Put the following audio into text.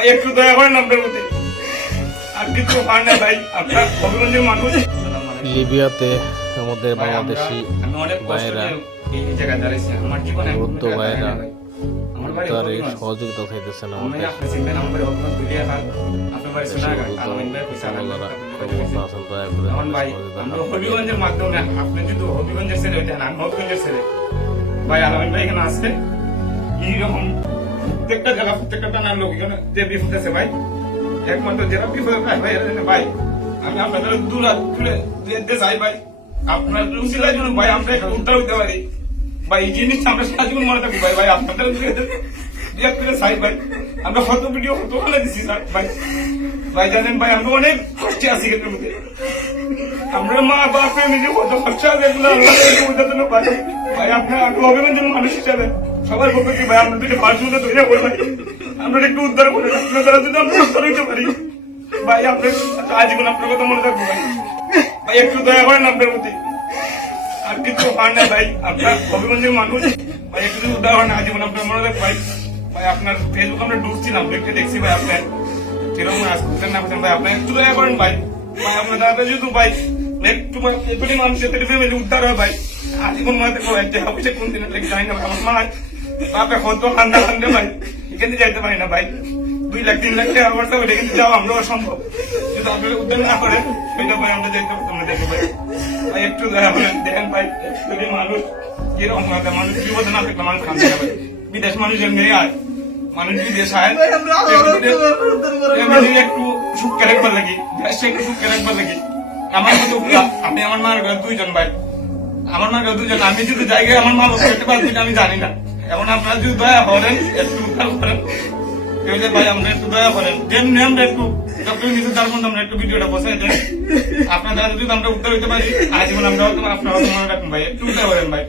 ভাই একটু দয়া করেন আপনার মধ্যে আর কিছু হয় না ভাই আপনার হবিগঞ্জের মানুষ। লিবিয়াতে আমাদের বাংলাদেশি ভাইয়েরা এই বাড়ি সহযোগিতা চাইতেছেন আমাদের। আছেন দয়া করে মাধ্যমে আপনি যদি হবিগঞ্জের ছেলে হইতেন আমি হবিগঞ্জের ছেলে। ভাই আলামিন ভাই এখানে আসছে এইরকম প্রত্যেকটা জায়গা প্রত্যেকটা টানার লোক এখানে যে বিপদ আছে ভাই, একমাত্র যারা বিপদ ভাই ভাই ভাই। আমি আপনাদের দূর তুলে যেতে চাই ভাই। আপনার উচিলার জন্য ভাই, আমরা একটা উদ্ধার হইতে পারি। ভাই, এই জিনিসটা আমরা সারা জীবন মনে থাকব ভাই ভাই, আপনাদের দু এক করে চাই ভাই। আমরা কত ভিডিও কত ভালো স্যার ভাই। ভাই জানেন ভাই, আমরা অনেক কষ্টে আছি এটার মধ্যে। আমরা মা বাপ নিজে কত খরচা বোঝাতে না পারে। ভাই আপনার আমি অভিনন্দন মানুষ হিসাবে সবার পক্ষে কি ভাই আপনাদের পাঁচজনে তৈরি করে ভাই আমরা একটু উদ্ধার করে আপনার দ্বারা যদি আমরা উদ্ধার হইতে পারি, ভাই আপনার আজীবন আপনার কথা মনে থাকব, ভাই। ভাই, একটু দয়া করেন আপনার প্রতি। আর কিছু হয় না ভাই, আপনার হবিগঞ্জের মানুষ, ভাই, একটু উদ্ধার হয় না আজীবন আপনার মনে রাখ ভাই। ভাই, আপনার ফেসবুক আমরা ঢুকছিলাম দেখতে দেখছি, ভাই আপনার কীরকম করতেন না ভাই, আপনি একটু দয়া করেন, ভাই। দুই লাখ, তিন লাখ টাকা ওইটা কিন্তু অসম্ভব। যদি উদ্ধার না সেটা আমরা যাইতে দেখেন ভাই মানুষ হবে ভাই। বিদেশ মানুষের মেয়ে আয়। মানুষ বিদেশ আয় একটু সুখে রাখবার লাগি। দেশে একটু সুখে রাখবার লাগি। আমার মতো আপনি আমার মার ঘরে দুইজন ভাই। আমার মার ঘরে দুইজন আমি যদি জায়গায় আমার মা লোক করতে পারছি আমি জানি না। এখন আপনারা যদি দয়া করেন একটু উদ্ধার করেন। কেউ যে ভাই আমরা একটু দয়া করেন। যেমনি আমরা একটু। ডক্টর নিজে তার মধ্যে আমরা একটু ভিডিওটা বসাই দেন। আপনার দ্বারা যদি আমরা উত্তর হইতে পারি আজীবন আমরা আপনারা মনে রাখুন ভাই একটু উত্তর করেন ভাই।